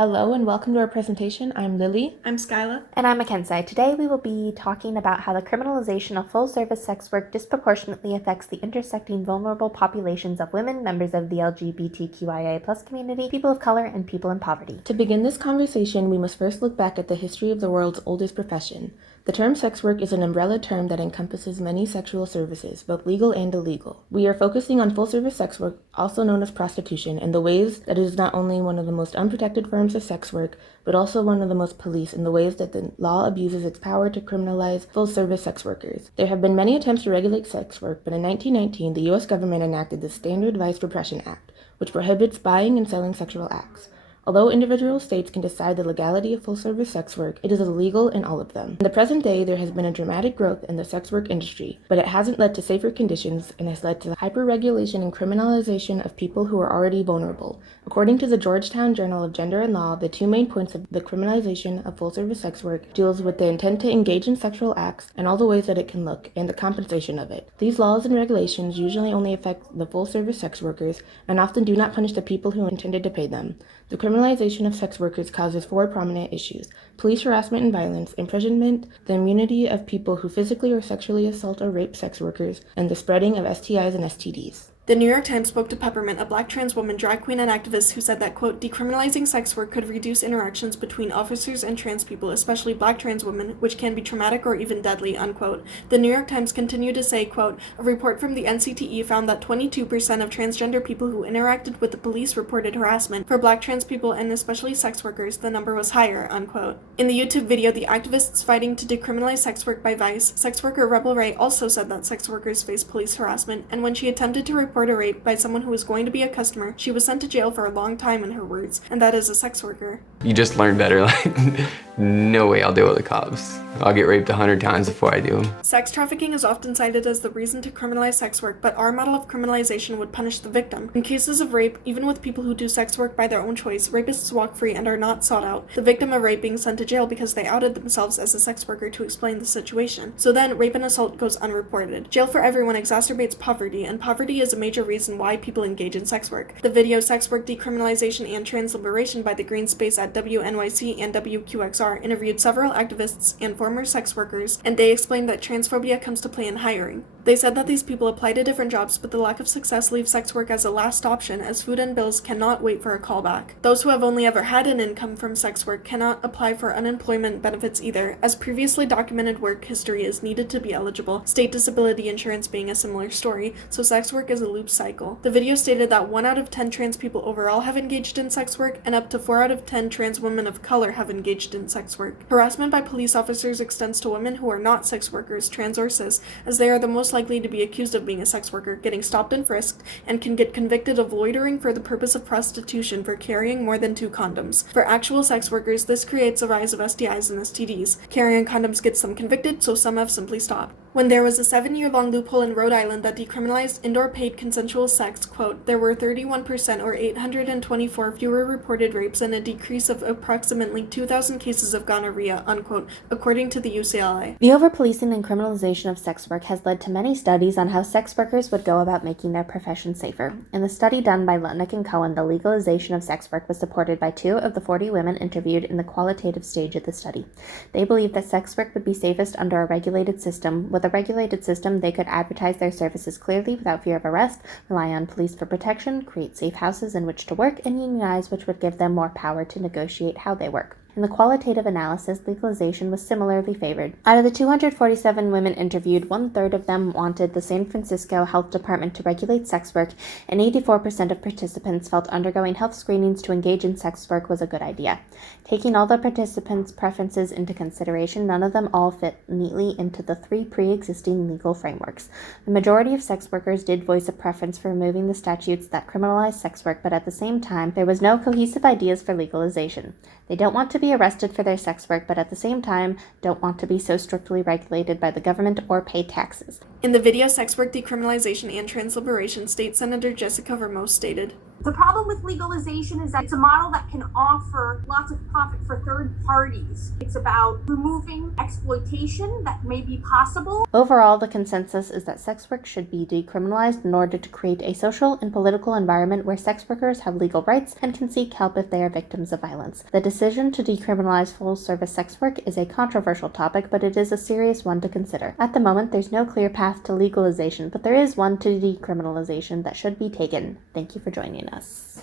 Hello and welcome to our presentation. I'm Lily. I'm Skyla. And I'm Mackenzie. Today we will be talking about how the criminalization of full-service sex work disproportionately affects the intersecting vulnerable populations of women, members of the LGBTQIA+ community, people of color, and people in poverty. To begin this conversation, we must first look back at the history of the world's oldest profession. The term sex work is an umbrella term that encompasses many sexual services, both legal and illegal. We are focusing on full-service sex work, also known as prostitution, and the ways that it is not only one of the most unprotected forms of sex work, but also one of the most policed in the ways that the law abuses its power to criminalize full-service sex workers. There have been many attempts to regulate sex work, but in 1919, the U.S. government enacted the Standard Vice Repression Act, which prohibits buying and selling sexual acts. Although individual states can decide the legality of full-service sex work, it is illegal in all of them. In the present day, there has been a dramatic growth in the sex work industry, but it hasn't led to safer conditions and has led to the hyper-regulation and criminalization of people who are already vulnerable. According to the Georgetown Journal of Gender and Law, the two main points of the criminalization of full-service sex work deals with the intent to engage in sexual acts and all the ways that it can look, and the compensation of it. These laws and regulations usually only affect the full-service sex workers and often do not punish the people who intended to pay them. The criminalization of sex workers causes four prominent issues: police harassment and violence, imprisonment, the immunity of people who physically or sexually assault or rape sex workers, and the spreading of STIs and STDs. The New York Times spoke to Peppermint, a black trans woman, drag queen, and activist who said that, quote, decriminalizing sex work could reduce interactions between officers and trans people, especially black trans women, which can be traumatic or even deadly, unquote. The New York Times continued to say, quote, a report from the NCTE found that 22% of transgender people who interacted with the police reported harassment. For black trans people and especially sex workers, the number was higher, unquote. In the YouTube video, the activists fighting to decriminalize sex work by Vice, sex worker Rebel Ray also said that sex workers face police harassment, and when she attempted to report a rape by someone who was going to be a customer, she was sent to jail for a long time, in her words, and that is a sex worker. You just learn better, no way I'll deal with the cops. I'll get raped 100 times before I do. Sex trafficking is often cited as the reason to criminalize sex work, but our model of criminalization would punish the victim. In cases of rape, even with people who do sex work by their own choice, rapists walk free and are not sought out, the victim of rape being sent to jail because they outed themselves as a sex worker to explain the situation. So then, rape and assault goes unreported. Jail for everyone exacerbates poverty, and poverty is a major reason why people engage in sex work. The video Sex Work Decriminalization and Trans Liberation by the Green Space at WNYC and WQXR interviewed several activists and former sex workers, and they explained that transphobia comes to play in hiring. They said that these people apply to different jobs, but the lack of success leaves sex work as a last option, as food and bills cannot wait for a callback. Those who have only ever had an income from sex work cannot apply for unemployment benefits either, as previously documented work history is needed to be eligible, state disability insurance being a similar story, so sex work is a loop cycle. The video stated that 1 out of 10 trans people overall have engaged in sex work, and up to 4 out of 10 trans women of color have engaged in sex work. Harassment by police officers extends to women who are not sex workers, trans or cis, as they are the most likely to be accused of being a sex worker, getting stopped and frisked, and can get convicted of loitering for the purpose of prostitution for carrying more than 2 condoms. For actual sex workers, this creates a rise of STIs and STDs. Carrying condoms gets them convicted, so some have simply stopped. When there was a 7-year-long loophole in Rhode Island that decriminalized indoor paid consensual sex, quote, there were 31% or 824 fewer reported rapes and a decrease of approximately 2,000 cases of gonorrhea, unquote, according to the UCLA. The over-policing and criminalization of sex work has led to many studies on how sex workers would go about making their profession safer. In the study done by Lutnick and Cohen, the legalization of sex work was supported by 2 of the 40 women interviewed in the qualitative stage of the study. They believed that sex work would be safest under a regulated system. With a regulated system, they could advertise their services clearly without fear of arrest, rely on police for protection, create safe houses in which to work, and unionize, which would give them more power to negotiate how they work. In the qualitative analysis, legalization was similarly favored. Out of the 247 women interviewed, 1/3 of them wanted the San Francisco Health Department to regulate sex work, and 84% of participants felt undergoing health screenings to engage in sex work was a good idea. Taking all the participants' preferences into consideration, none of them all fit neatly into the 3 pre-existing legal frameworks. The majority of sex workers did voice a preference for removing the statutes that criminalize sex work, but at the same time, there was no cohesive ideas for legalization. They don't want to be arrested for their sex work, but at the same time, don't want to be so strictly regulated by the government or pay taxes. In the video Sex Work Decriminalization and Trans Liberation, State Senator Jessica Vermose stated, The problem with legalization is that it's a model that can offer lots of profit for third parties. It's about removing exploitation that may be possible. Overall, the consensus is that sex work should be decriminalized in order to create a social and political environment where sex workers have legal rights and can seek help if they are victims of violence. The decision to decriminalize full-service sex work is a controversial topic, but it is a serious one to consider. At the moment, there's no clear path to legalization, but there is one to decriminalization that should be taken. Thank you for joining us.